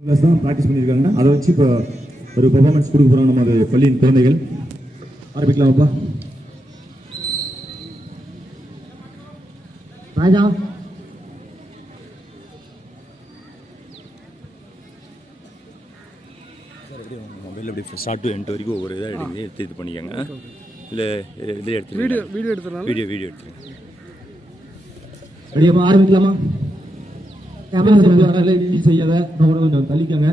Class தான் practice பண்ணியிருக்காங்க. அதை வச்சு இப்போ ஒரு பெர்ஃபார்மன்ஸ் கொடுக்க போகிறோம் நம்ம அது பள்ளியின் குழந்தைகள். ஆரம்பிக்கலாமாப்பா? ராஜா மொபைலில் அப்படி ஸ்டார்ட் டு எண்ட் வரைக்கும் ஒவ்வொரு இதாக எடுத்து இது பண்ணிக்கோங்க. இல்லை இதில் எடுத்து வீடியோ எடுத்துருங்க. ரெடியாமா? ஆரம்பிக்கலாமா? செய்யாத கொஞ்சம் தள்ளிக்கங்க.